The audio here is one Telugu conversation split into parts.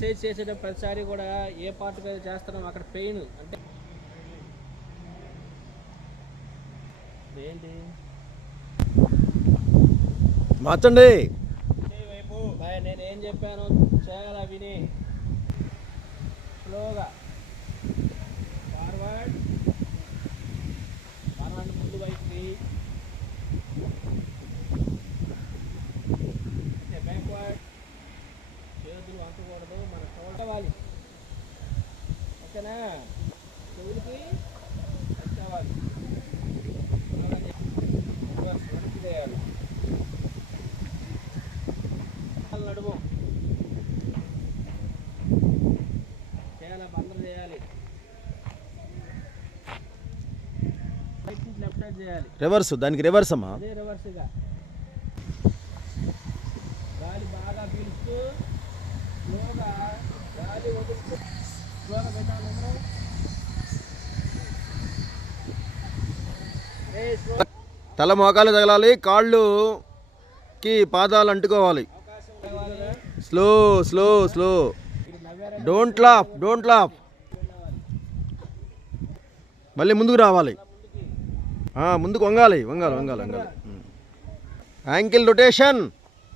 ఎక్సర్సైజ్ చేసేటప్పుడు ప్రతిసారి కూడా ఏ పార్ట్ మీద చేస్తున్నాం అక్కడ పెయిన్ అంటే ఏంటి? మార్చండి. నేను ఏం చెప్పాను చేయాలా విని. స్లోగా. ఫార్వర్డ్ ఫార్వర్డ్ ముందు వైపుకి బ్యాక్వర్డ్ చేతులు వంకకూడదు మన చూడవాలి ఓకేనా? చెవులకి వెనక్కి చేయాలి నడుము. చేయాలి? రివర్స్ దానికి రివర్స్ అమ్మా. అదే రివర్స్గా గాలి బాగా పీలుస్తూ తల మోకాలు తగలాలి కాళ్ళుకి పాదాలు అంటుకోవాలి. Slow slow slow. Don't laugh don't laugh మళ్ళీ ముందుకు రావాలి. ముందుకు వంగాలి వంగాలి వంగాలి వంగాలి. యాంకిల్ రొటేషన్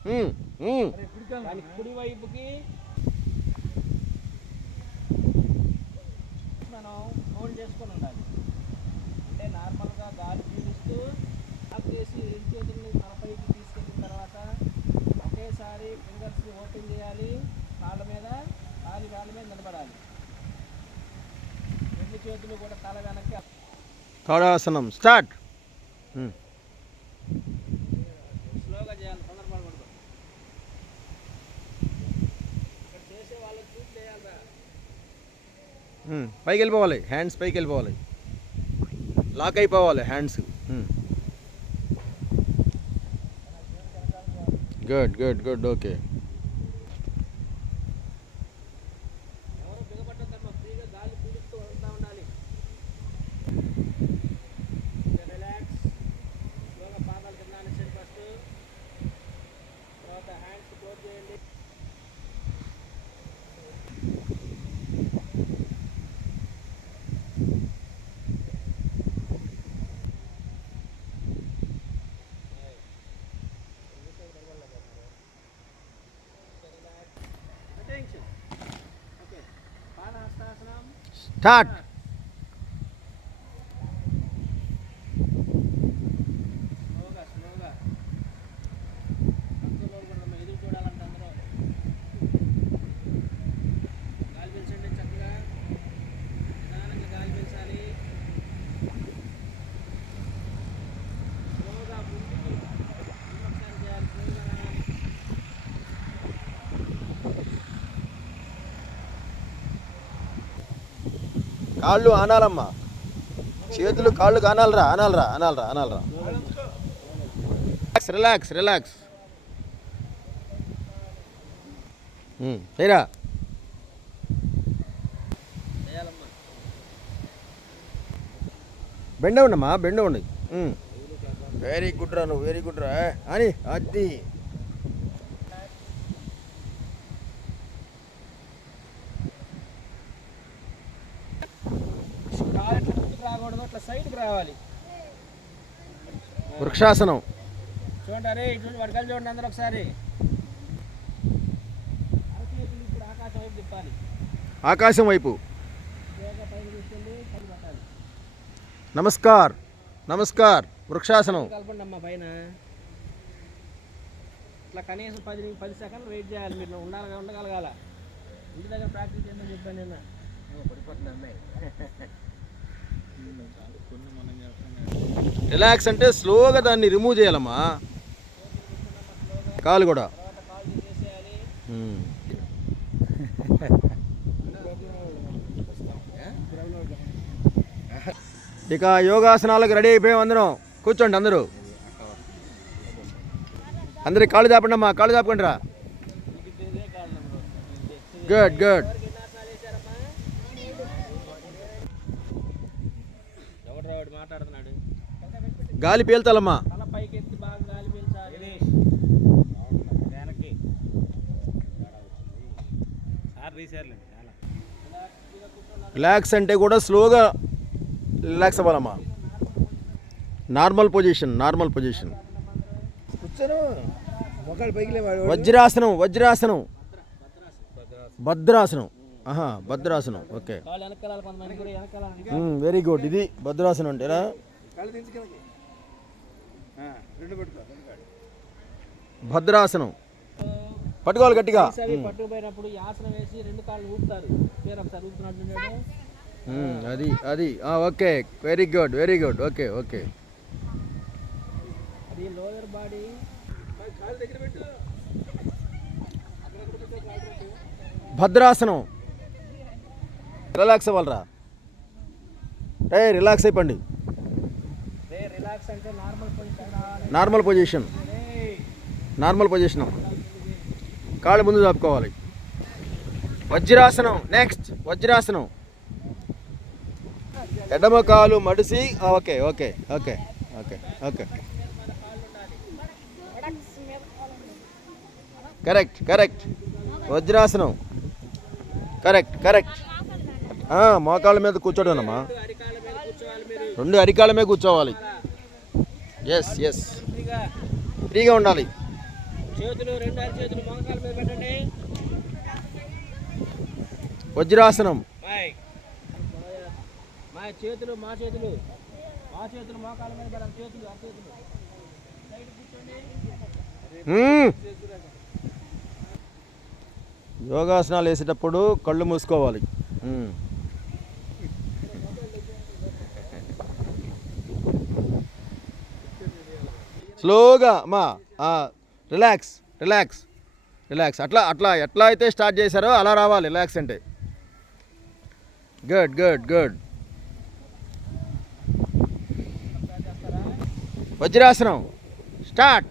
కుడివైపుకి కుడి వైపుకి మనం హోల్డ్ చేసుకొని ఉండాలి. అంటే నార్మల్గా గాలి పీలుస్తూ లాక్ చేసి రెండు చేతుల్ని తలపైకి తీసుకెళ్ళిన తర్వాత ఒకేసారి ఫింగర్స్ ఓపెన్ చేయాలి. కాళ్ళ మీద కాలి కాళ్ళ మీద నిలబడాలి. రెండు చేతులు కూడా తల వెనక్కి తాడాసనం స్టార్ట్ స్లోగా చేయాలి తొందరపడకూడదు ఇక్కడ చేసే వాళ్ళకి చూసి చేయాలిరా పైకి వెళ్ళిపోవాలి హ్యాండ్స్ పైకి వెళ్ళిపోవాలి లాక్ అయిపోవాలి hands good good good okay ఎవరు బిగపట్టద్దమ్మా ఫ్రీగా గాలి పీలుస్తూ వదులుతూ ఉండాలి రిలాక్స్ స్లోగా పాదాలు కింద సరి ఫస్ట్ తర్వాత హ్యాండ్స్ క్లోజ్ చేయండి Attention. Okay. పాదహస్తాసనం స్టార్ట్ స్లోగా స్లోగా భక్తులు కూడా ఎదురు చూడాలంటే అందరూ గాలి పీల్చండి చక్కగా నిదానంగా గాలి పీల్చాలి స్లోగా ముందుకి ఒకసారి చేయాలి స్లోగా కాళ్ళు ఆనాలమ్మా. చేతులు కాళ్ళు కానాలరా అనాలరా అనాలరా అనాలరా రిలాక్స్ రిలాక్స్ రిలాక్స్ చేయరా బెండ ఉండమ్మా బెండ ఉండి. వెరీ గుడ్ రా నువ్వు వెరీ గుడ్ రా. అని అది కాలు ఇట్లా ముందుకు రాకూడదు ఇట్లా సైడ్కి రావాలి. వృక్షాసనం. చూడండి అరే ఇటు చూడండి వడకలు చూడండి అందరూ ఒకసారి. ఆకాశం వైపు. నమస్కార్. నమస్కార్. వృక్షాసనం. కలపండి అమ్మా పైన. ఇట్లా కనీసం పది పది సెకండ్లు వెయిట్ చేయాలి మీరు. ఉండాలి ఉండగలగాల. ఇంటి దగ్గర ప్రాక్టీస్ చేయమని చెప్పాను నిన్న. రిలాక్స్ అంటే స్లోగా దాన్ని రిమూవ్ చేయాలమ్మా. కాలు కూడా. Hmm. ఇక యోగాసనాలకు రెడీ అయిపోయాం అందరం. కూర్చోండి అందరూ. అందరికి కాళ్ళు చాపండి అమ్మా కాళ్ళు చాపకండి రా గుడ్ గుడ్ ఎవరికి ఎన్ని ఆసనాలు వేశారమ్మా ఎవడు రావాడు మాట్లాడుతున్నాడు గాలి పీల్చాలమ్మా తల పైకి ఎత్తి బాగా గాలి పీల్చాలి వెనక్కి తీసేయాలండి చాలా. రిలాక్స్ అంటే కూడా స్లోగా relax అవ్వాలమ్మా. Normal position normal position. వజ్రాసనం వజ్రాసనం. భద్రాసనం. ఆహా భద్రాసనం. ఓకే. వెరీ గుడ్ ఇది భద్రాసనం అంటేనా కళ్ళు దించు కిందకి ఆ, రెండు పట్టుకో రెండు కాళ్ళు. భద్రాసనం. పట్టుకోవాలి గట్టిగా. పట్టుకుపోయినప్పుడు ఆసనం వేసి రెండు కాళ్ళు ఊపుతారు. పేరు ఒకసారి. మ్మ్, అది అది. ఆ, okay. Very good very good okay okay. అది లోయర్ బాడీ. కాళ్ళు దగ్గర పెట్టు భద్రాసనం. రిలాక్స్ అవ్వాలరా. ఏ రిలాక్స్ అయిపోండి. నార్మల్ పొజిషన్ నార్మల్ పొజిషన్ కాళ్ళు ముందు చాపుకోవాలి. వజ్రాసనం. నెక్స్ట్ వజ్రాసనం. ఎడమ కాలు మడిసి okay okay okay okay okay. Correct correct వజ్రాసనం. Correct correct మోకాళ్ళ మీద కూర్చోడనమ్మా రెండు అరికాళ్ళ మీద కూర్చోవాలి. ఎస్ ఎస్ ఫ్రీగా ఉండాలి. చేతులు రెండు చేతులు మోకాల మీద పెట్టండి. వజ్రాసనం. మా చేతులు మా చేతులు. మా చేతులు మోకాల మీద పెట్టాలి చేతులు ఆ చేతులు. సైడ్ కూర్చోండి. మ్మ్. యోగాసనాలు వేసేటప్పుడు కళ్ళు మూసుకోవాలి. స్లోగా అమ్మా రిలాక్స్ రిలాక్స్ రిలాక్స్. అట్లా అట్లా ఎట్లా అయితే స్టార్ట్ చేశారో అలా రావాలి రిలాక్స్ అంటే. గుడ్ గుడ్ గుడ్ వజ్రాసనం. స్టార్ట్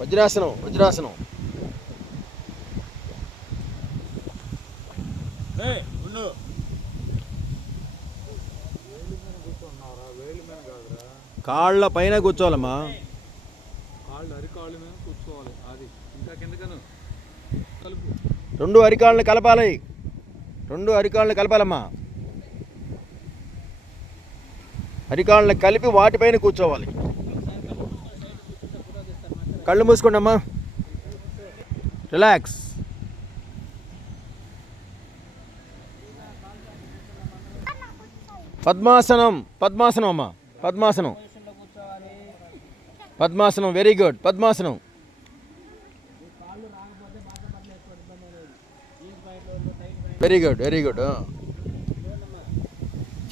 వజ్రాసనం వజ్రాసనం. కాళ్ళ పైన కూర్చోవాలమ్మా. కాళ్ళు అరికాళ్ళు మీద కూర్చోవాలి అది. ఇంకా కిందకను. కలుపు. రెండు అరికాళ్ళని కలపాలి. రెండు అరికాళ్ళని కలపాలమ్మా. అరికాళ్ళని కలిపి వాటిపైన కూర్చోవాలి. కళ్ళు మూసుకోండి అమ్మా రిలాక్స్. పద్మాసనం పద్మాసనం అమ్మా పద్మాసనం. పద్మాసనం వెరీ గుడ్ పద్మాసనం. వెరీ గుడ్ వెరీ గుడ్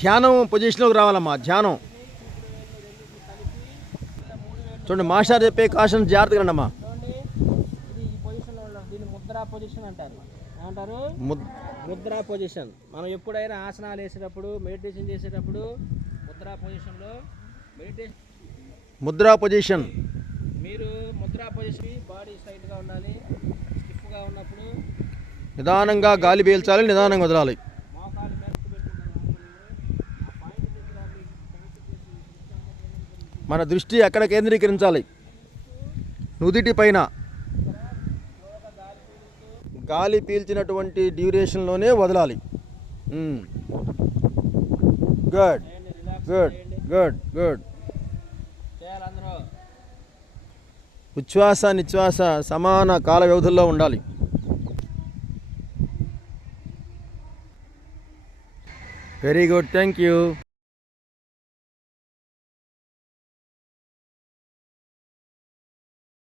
ధ్యానం పొజిషన్లోకి రావాలమ్మా ధ్యానం. చూడండి మాస్టర్ చెప్పే కాషన్ జాగ్రత్తగా రండి అమ్మా చూడండి ఇది ఈ పొజిషన్లో ఉండాలి దీన్ని ముద్రా పొజిషన్ అంటారు. ఏమంటారు? ముద్- ముద్రా పొజిషన్ మనం ఎప్పుడైనా ఆసనాలు వేసేటప్పుడు మెడిటేషన్ చేసేటప్పుడు ముద్రా పొజిషన్లో మెడిటేషన్ ముద్రా పొజిషన్ మీరు ముద్రా పొజిషన్ బాడీ స్ట్రైట్గా ఉండాలి స్టిఫ్గా ఉన్నప్పుడు నిదానంగా గాలి పీల్చాలి నిదానంగా వదలాలి. మన దృష్టి ఎక్కడ కేంద్రీకరించాలి? నుదిటి పైన. గాలి పీల్చినటువంటి డ్యూరేషన్లోనే వదలాలి. గుడ్. గుడ్. గుడ్. గుడ్. ఉచ్ఛ్వాస నిశ్వాస సమాన కాల వ్యవధుల్లో ఉండాలి. Very good. Thank you